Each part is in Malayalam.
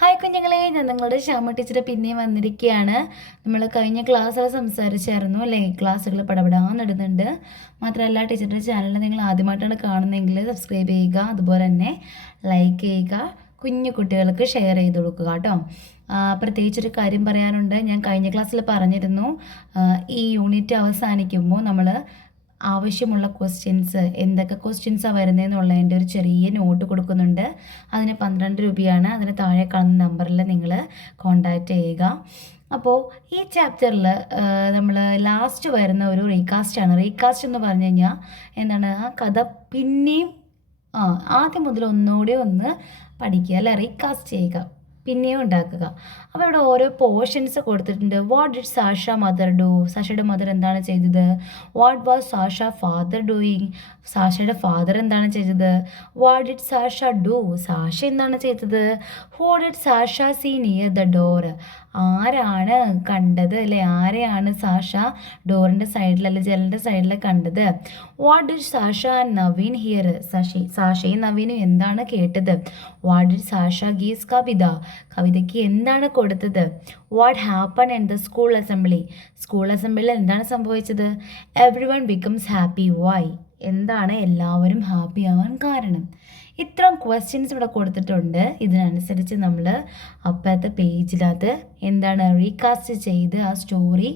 ഹായ് കുഞ്ഞുങ്ങളെ, ഞാൻ നിങ്ങളുടെ ശ്യാമ ടീച്ചർ പിന്നെയും വന്നിരിക്കുകയാണ്. നമ്മൾ കഴിഞ്ഞ ക്ലാസ്സിൽ സംസാരിച്ചായിരുന്നു അല്ലേ? ക്ലാസ്സുകൾ പടപടാന്നിടുന്നുണ്ട്. മാത്രമല്ല, ടീച്ചറിൻ്റെ ചാനൽ നിങ്ങൾ ആദ്യമായിട്ടാണ് കാണുന്നതെങ്കിൽ സബ്സ്ക്രൈബ് ചെയ്യുക, അതുപോലെ തന്നെ ലൈക്ക് ചെയ്യുക, കുഞ്ഞു കുട്ടികൾക്ക് ഷെയർ ചെയ്ത് കൊടുക്കുക കേട്ടോ. പ്രത്യേകിച്ചൊരു കാര്യം പറയാനുണ്ട്. ഞാൻ കഴിഞ്ഞ ക്ലാസ്സിൽ പറഞ്ഞിരുന്നു, ഈ യൂണിറ്റ് അവസാനിക്കുമ്പോൾ നമ്മൾ ആവശ്യമുള്ള ക്വസ്റ്റ്യൻസ്, എന്തൊക്കെ ക്വസ്റ്റ്യൻസാണ് വരുന്നതെന്നുള്ളതിൻ്റെ ഒരു ചെറിയ നോട്ട് കൊടുക്കുന്നുണ്ട്. അതിന് 12 രൂപയാണ്. അതിന് താഴെ കാണുന്ന നമ്പറിൽ നിങ്ങൾ കോൺടാക്റ്റ് ചെയ്യുക. അപ്പോൾ ഈ ചാപ്റ്ററിൽ നമ്മൾ ലാസ്റ്റ് വരുന്ന ഒരു റീകാസ്റ്റാണ്. റീകാസ്റ്റ് എന്ന് പറഞ്ഞു കഴിഞ്ഞാൽ എന്താണ്? ആ കഥ പിന്നെയും ആദ്യം മുതൽ ഒന്നുകൂടി ഒന്ന് പഠിക്കുക അല്ലെ, റീകാസ്റ്റ് ചെയ്യുക, പിന്നെയും ഉണ്ടാക്കുക. അപ്പോൾ ഇവിടെ ഓരോ പോർഷൻസ് കൊടുത്തിട്ടുണ്ട്. What did Sasha mother do? സാഷയുടെ മദർ എന്താണ് ചെയ്തത്? What was Sasha father doing? സാഷയുടെ ഫാദർ എന്താണ് ചെയ്തത്? What did Sasha do? Sasha എന്താണ് ചെയ്തത്? Who did Sasha see near the door? ആരാണ് കണ്ടത് അല്ലെ? ആരെയാണ് സാഷ ഡോറിൻ്റെ സൈഡിൽ അല്ലെ ജനലിൻ്റെ സൈഡിൽ കണ്ടത്? What did Sasha and Naveen hear? സാഷയും നവീനും എന്താണ് കേട്ടത്? What did Sasha gives Kavitha? കവിതയ്ക്ക് എന്താണ് കൊടുത്തത്? What happen in the school assembly? School അസംബ്ലിയിൽ എന്താണ് സംഭവിച്ചത്? Everyone becomes happy. Why? എന്താണ് എല്ലാവരും ഹാപ്പി ആവാൻ കാരണം? ഇത്രയും ക്വസ്റ്റ്യൻസ് ഇവിടെ കൊടുത്തിട്ടുണ്ട്. ഇതിനനുസരിച്ച് നമ്മൾ അപ്പോഴത്തെ പേജിനകത്ത് എന്താണ് റീകാസ്റ്റ് ചെയ്ത് ആ സ്റ്റോറി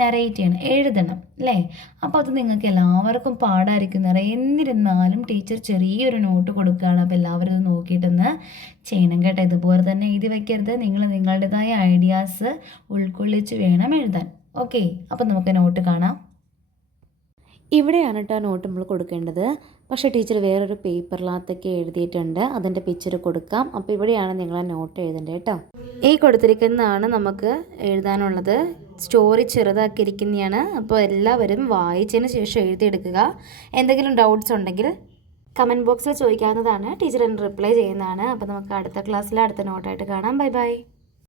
നറേറ്റ് ചെയ്യണം, എഴുതണം അല്ലേ? അപ്പോൾ അത് നിങ്ങൾക്ക് എല്ലാവർക്കും പാടായിരിക്കും. എന്നിരുന്നാലും ടീച്ചർ ചെറിയൊരു നോട്ട് കൊടുക്കുകയാണ്. അപ്പോൾ എല്ലാവരും അത് നോക്കിയിട്ടൊന്ന് ചെയ്യണം കേട്ടോ. ഇതുപോലെ തന്നെ എഴുതി വയ്ക്കരുത്. നിങ്ങൾ നിങ്ങളുടേതായ ഐഡിയാസ് ഉൾക്കൊള്ളിച്ച് വേണം എഴുതാൻ. ഓക്കെ, അപ്പോൾ നമുക്ക് നോട്ട് കാണാം. ഇവിടെയാണ് കേട്ടോ നോട്ട് നമ്മൾ കൊടുക്കേണ്ടത്. പക്ഷേ ടീച്ചർ വേറൊരു പേപ്പറിനകത്തൊക്കെ എഴുതിയിട്ടുണ്ട്. അതിൻ്റെ പിക്ചർ കൊടുക്കാം. അപ്പോൾ ഇവിടെയാണ് നിങ്ങൾ ആ നോട്ട് എഴുതേണ്ടത് കേട്ടോ. ഈ കൊടുത്തിരിക്കുന്നതാണ് നമുക്ക് എഴുതാനുള്ളത്. സ്റ്റോറി ചെറുതാക്കിയിരിക്കുന്നതാണ്. അപ്പോൾ എല്ലാവരും വായിച്ചതിന് ശേഷം എഴുതിയെടുക്കുക. എന്തെങ്കിലും ഡൗട്ട്സ് ഉണ്ടെങ്കിൽ കമൻറ്റ് ബോക്സിൽ ചോദിക്കാവുന്നതാണ്. ടീച്ചർ റിപ്ലൈ ചെയ്യുന്നതാണ്. അപ്പോൾ നമുക്ക് അടുത്ത ക്ലാസ്സിൽ അടുത്ത നോട്ടായിട്ട് കാണാം. Bye bye.